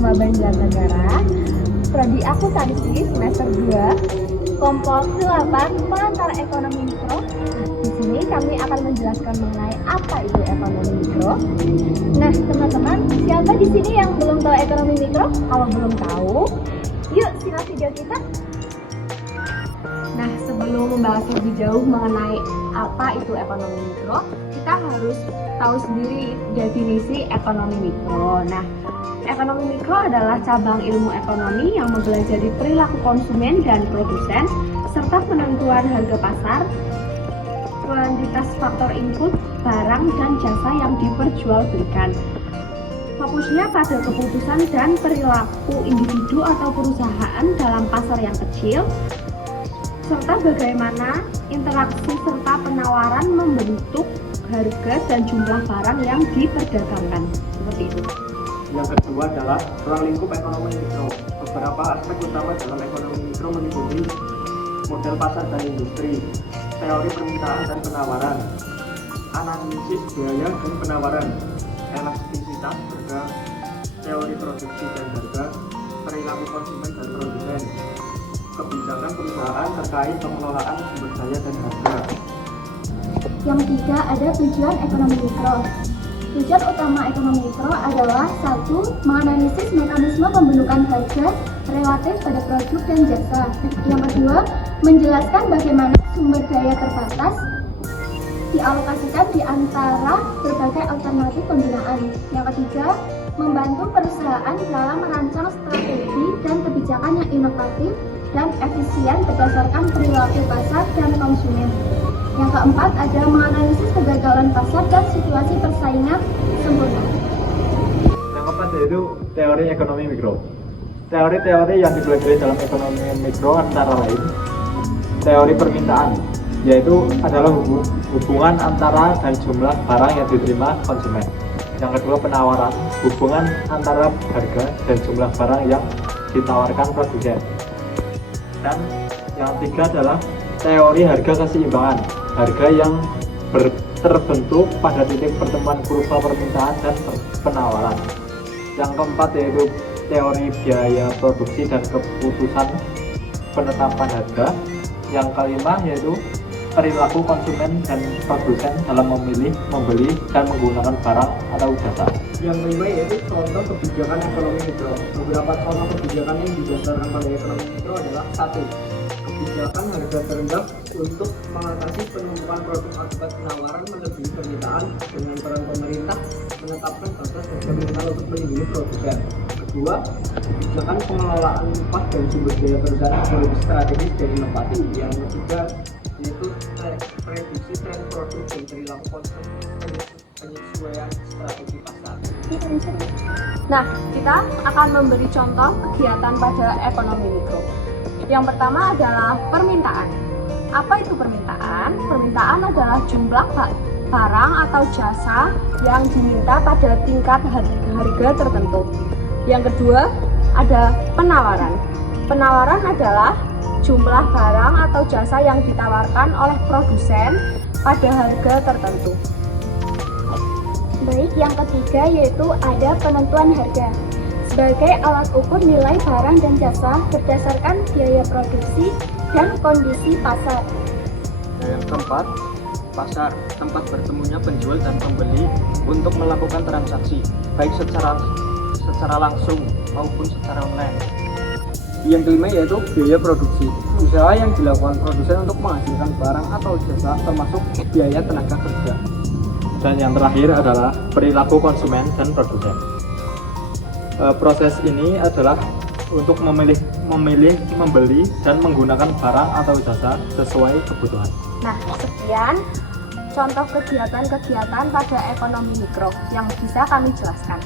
Risma Banjarnegara. Prodi akuntansi semester 2, kelompok 8, pengantar ekonomi mikro. Di sini kami akan menjelaskan mengenai apa itu ekonomi mikro. Nah, teman-teman, siapa di sini yang belum tahu ekonomi mikro? Kalau belum tahu, yuk simak video kita. Nah, sebelum membahas lebih jauh mengenai apa itu ekonomi mikro, kita harus tahu sendiri definisi ekonomi mikro. Nah, ekonomi mikro adalah cabang ilmu ekonomi yang mempelajari perilaku konsumen dan produsen, serta penentuan harga pasar, kuantitas faktor input, barang dan jasa yang diperjualbelikan. Fokusnya pada keputusan dan perilaku individu atau perusahaan dalam pasar yang kecil, serta bagaimana interaksi serta penawaran membentuk harga dan jumlah barang yang diperdagangkan. Seperti itu. Yang kedua adalah ruang lingkup ekonomi mikro. Beberapa aspek utama dalam ekonomi mikro meliputi model pasar dan industri, teori permintaan dan penawaran, analisis biaya dan penawaran, elastisitas harga, teori produksi dan harga, perilaku konsumen dan produsen, kebijakan perusahaan terkait pengelolaan sumber daya dan harga. Yang ketiga ada tujuan ekonomi mikro. Tujuan utama ekonomi mikro adalah 1. Menganalisis mekanisme pembentukan harga relatif pada produk dan jasa. Yang kedua, menjelaskan bagaimana sumber daya terbatas dialokasikan di antara berbagai alternatif penggunaan. Yang ketiga, membantu perusahaan dalam merancang strategi dan kebijakan yang inovatif dan efisien berdasarkan perilaku pasar dan konsumen. Yang keempat ada menganalisis kegagalan pasar dan situasi persaingan sempurna. Yang keempat yaitu teori ekonomi mikro. Teori-teori yang dipelajari dalam ekonomi mikro antara lain teori permintaan, yaitu adalah hubungan antara dan jumlah barang yang diterima konsumen. Yang kedua penawaran, hubungan antara harga dan jumlah barang yang ditawarkan produsen. Dan yang ketiga adalah teori harga keseimbangan, harga yang terbentuk pada titik pertemuan kurva permintaan dan penawaran. Yang keempat yaitu teori biaya produksi dan keputusan penetapan harga. Yang kelima yaitu perilaku konsumen dan produsen dalam memilih, membeli, dan menggunakan barang atau jasa. Yang kelima yaitu contoh kebijakan ekonomi mikro. Beberapa contoh kebijakan yang didasarkan pada ekonomi mikro adalah 1. Kebijakan harga terendah untuk mengatasi penumpukan produk akibat penawaran melebihi permintaan dengan peran pemerintah menetapkan batas harga minimal untuk melindungi produsen. Kedua, kebijakan pengelolaan upah dan sumber daya perusahaan yang lebih strategis dan inovatif. Yang ketiga yaitu prediksi tren produk dan perilaku konsumen, penyesuaian strategi pasar. Nah, kita akan memberi contoh kegiatan pada ekonomi mikro. Yang pertama adalah permintaan. Apa itu permintaan? Permintaan adalah jumlah barang atau jasa yang diminta pada tingkat harga tertentu. Yang kedua ada penawaran. Penawaran adalah jumlah barang atau jasa yang ditawarkan oleh produsen pada harga tertentu. Baik, yang ketiga yaitu ada penentuan harga. Sebagai alat ukur nilai barang dan jasa berdasarkan biaya produksi dan kondisi pasar. Yang keempat, pasar, tempat bertemunya penjual dan pembeli untuk melakukan transaksi, baik secara langsung maupun secara online. Yang kelima yaitu biaya produksi, usaha yang dilakukan produsen untuk menghasilkan barang atau jasa termasuk biaya tenaga kerja. Dan yang terakhir adalah perilaku konsumen dan produsen. Proses ini adalah untuk memilih, membeli, dan menggunakan barang atau jasa sesuai kebutuhan. Nah, sekian contoh kegiatan-kegiatan pada ekonomi mikro yang bisa kami jelaskan.